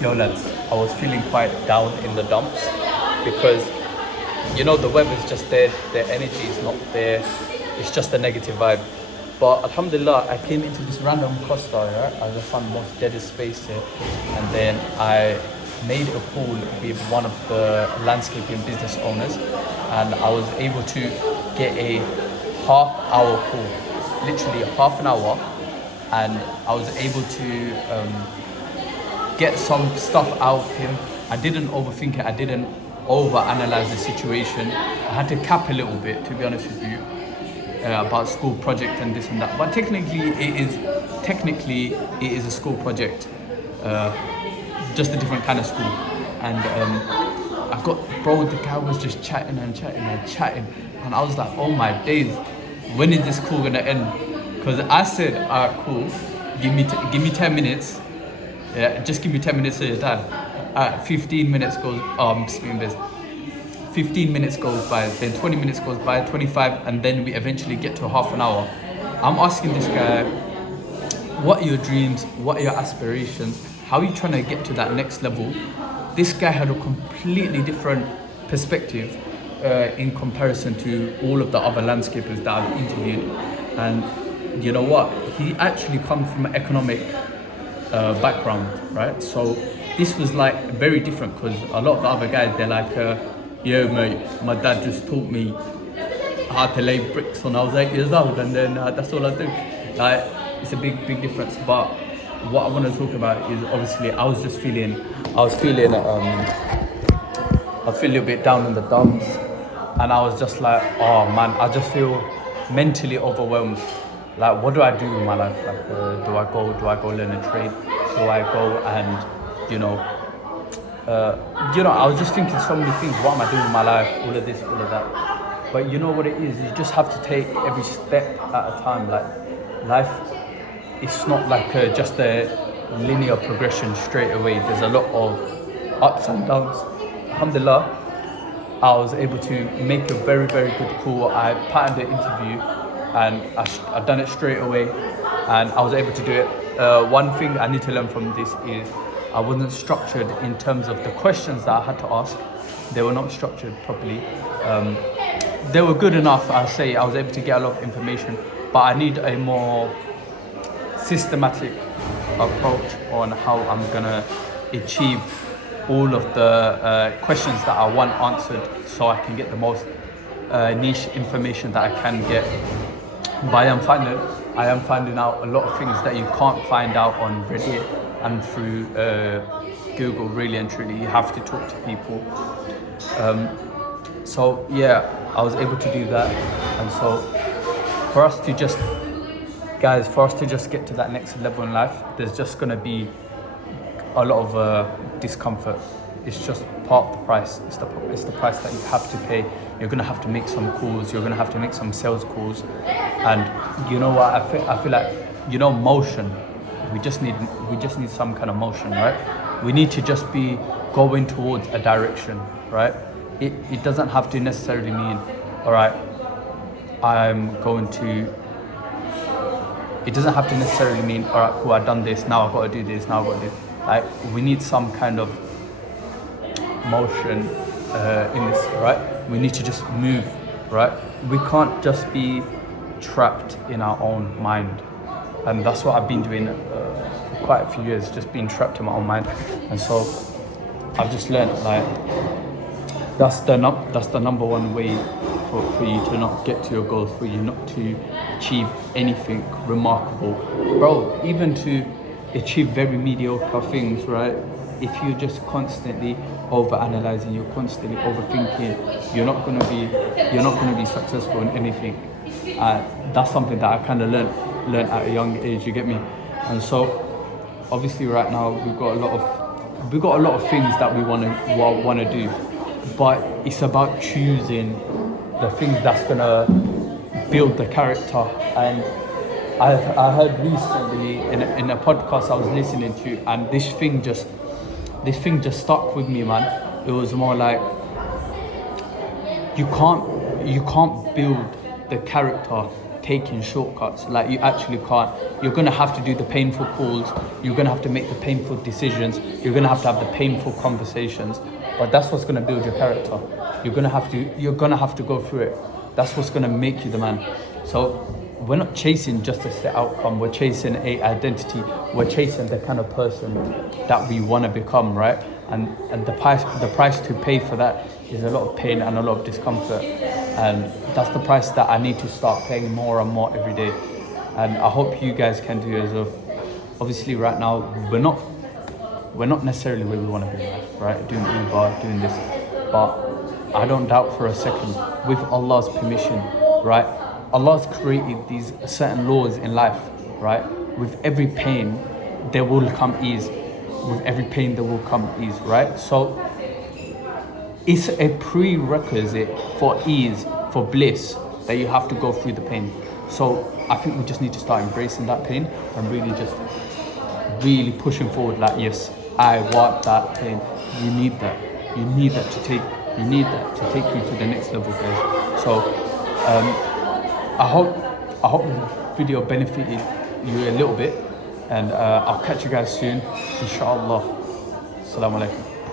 Yo lads, I was feeling quite down in the dumps because the weather's just there, the energy is not there, it's just a negative vibe. But Alhamdulillah, I came into this random Costa, right? I just found the most deadest space here, and then I made a call with one of the landscaping business owners, and I was able to get a half-hour call, literally half an hour, and I was able to get some stuff out of him. I didn't overthink it. I didn't overanalyze the situation. I had to cap a little bit, to be honest with you, about school project and this and that. But technically, it is a school project, just a different kind of school. And I got, bro, the guy was just chatting and chatting and chatting, and I was like, oh my days, when is this call gonna end? Because I said, alright, cool, give me 10 minutes. Yeah, just give me 10 minutes so you're done. 15 minutes goes, I'm speaking this. 15 minutes goes by, then 20 minutes goes by, 25, and then we eventually get to half an hour. I'm asking this guy, what are your dreams? What are your aspirations? How are you trying to get to that next level? This guy had a completely different perspective in comparison to all of the other landscapers that I've interviewed. And you know what? He actually comes from an economic background, right? So this was like very different, because a lot of the other guys, they're like, yo mate, my dad just taught me how to lay bricks when I was 8 years old, and then that's all I do. Like, it's a big difference. But what I want to talk about is, obviously, I was feeling a little bit down in the dumps, and I was just like, oh man, I just feel mentally overwhelmed. Like, what do I do with my life? Like, do I go learn a trade? Do I go and, I was just thinking so many things. What am I doing with my life? All of this, all of that. But you know what it is? You just have to take every step at a time. Like, life, it's not like just a linear progression straight away. There's a lot of ups and downs. Alhamdulillah, I was able to make a very, very good call. I patterned the interview, and I done it straight away, and I was able to do it. One thing I need to learn from this is I wasn't structured in terms of the questions that I had to ask. They were not structured properly. They were good enough, I say. I was able to get a lot of information, but I need a more systematic approach on how I'm gonna achieve all of the questions that I want answered, so I can get the most niche information that I can get. But I am finding out a lot of things that you can't find out on Reddit and through Google. Really and truly, you have to talk to people. So yeah, I was able to do that, and so for us to just get to that next level in life, there's just gonna be a lot of discomfort. It's just part of the price. It's the price that you have to pay. You're gonna have to make some calls. You're gonna have to make some sales calls, and you know what? I feel like, motion. We just need some kind of motion, right? We need to just be going towards a direction, right? It doesn't have to necessarily mean, all right, it doesn't have to necessarily mean, all right, cool, I've done this, now I've got to do this, now I've got to do. Like, we need some kind of motion in this, right? We need to just move, right? We can't just be trapped in our own mind, and that's what I've been doing for quite a few years, just being trapped in my own mind. And so I've just learned, like, that's the number one way for you to not get to your goals, for you not to achieve anything remarkable, bro. Even to achieve very mediocre things, right? If you're just constantly over-analyzing, you're constantly overthinking, you're not gonna be successful in anything. That's something that I kind of learned at a young age. You get me? And so, obviously, right now we've got a lot of things that we wanna do, but it's about choosing the things that's gonna build the character. And I heard recently in a podcast I was listening to, and this thing just stuck with me, man. It was more like, you can't build the character taking shortcuts. Like, you actually can't. You're gonna have to do the painful calls. You're gonna have to make the painful decisions. You're gonna have to have the painful conversations. But that's what's gonna build your character. You're gonna have to go through it. That's what's gonna make you the man. So we're not chasing just a set outcome. We're chasing a identity. We're chasing the kind of person that we want to become, right? And the price to pay for that is a lot of pain and a lot of discomfort. And that's the price that I need to start paying more and more every day. And I hope you guys can do as well. Obviously, right now we're not necessarily where we want to be in life, right? Doing Uber, doing this, but I don't doubt for a second, with Allah's permission, right? Allah's created these certain laws in life, right? With every pain, there will come ease. With every pain, there will come ease, right? So it's a prerequisite for ease, for bliss, that you have to go through the pain. So I think we just need to start embracing that pain and really pushing forward. Like, yes, I want that pain. You need that. You need that to take you to the next level, guys. So I hope the video benefited you a little bit, and I'll catch you guys soon, inshallah. Assalamu alaikum.